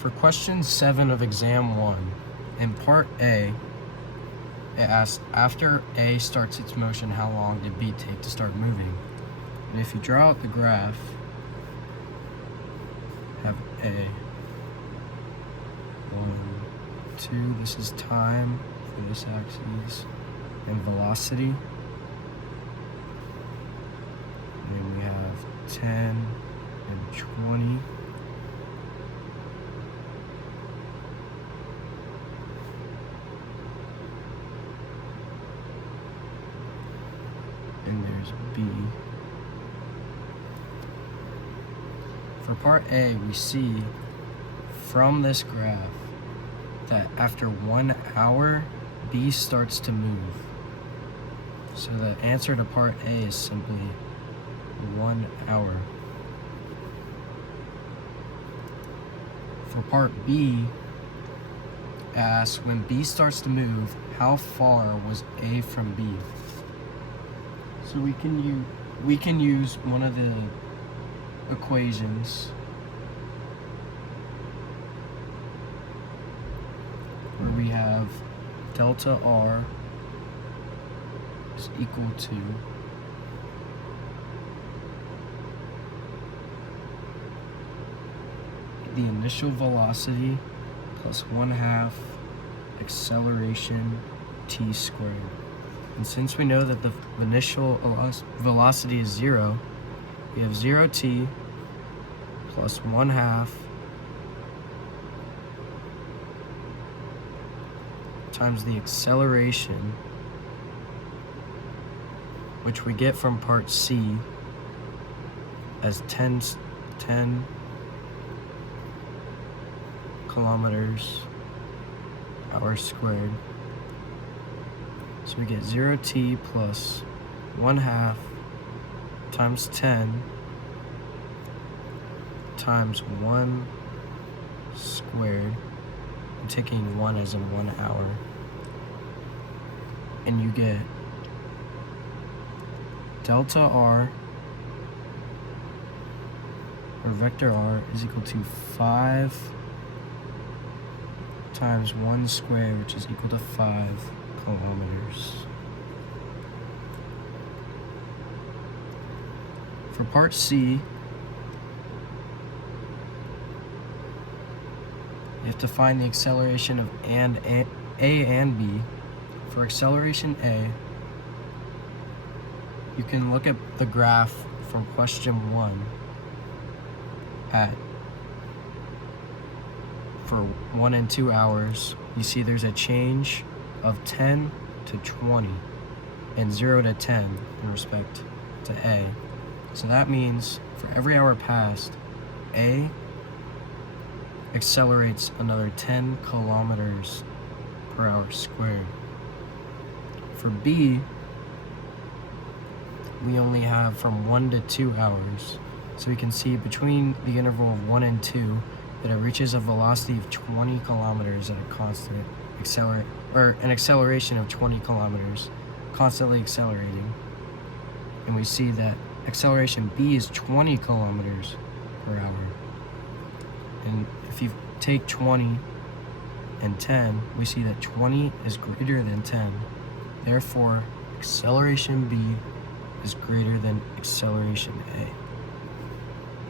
For question 7 of exam 1, in part A, it asks, after A starts its motion, how long did B take to start moving? And if you draw out the graph, have A, 1, 2, this is time for this axis, and velocity. And then we have 10 and 20. And there's B. For part A, we see from this graph that after 1 hour, B starts to move. So the answer to part A is simply 1 hour. For part B, asks when B starts to move, how far was A from B? So we can use one of the equations where we have delta R is equal to the initial velocity plus 1/2 acceleration t squared. And since we know that the initial velocity is 0, we have 0t plus 1/2 times the acceleration, which we get from part C as 10 kilometers hour squared. So we get 0t plus 1/2 times 10 times 1 squared. I'm taking 1 as in 1 hour. And you get delta R, or vector R, is equal to 5 times 1 squared, which is equal to 5 kilometers. For part C, you have to find the acceleration of A and B. For acceleration A, you can look at the graph from question 1 for 1 and 2 hours. You see there's a change of 10 to 20 and 0 to 10 in respect to A. So that means for every hour passed, A accelerates another 10 kilometers per hour squared. For B, we only have from 1 to 2 hours. So we can see between the interval of 1 and 2 that it reaches a velocity of 20 kilometers at a constant an acceleration of 20 kilometers, constantly accelerating. And we see that acceleration B is 20 kilometers per hour. And if you take 20 and 10, we see that 20 is greater than 10. Therefore, acceleration B is greater than acceleration A.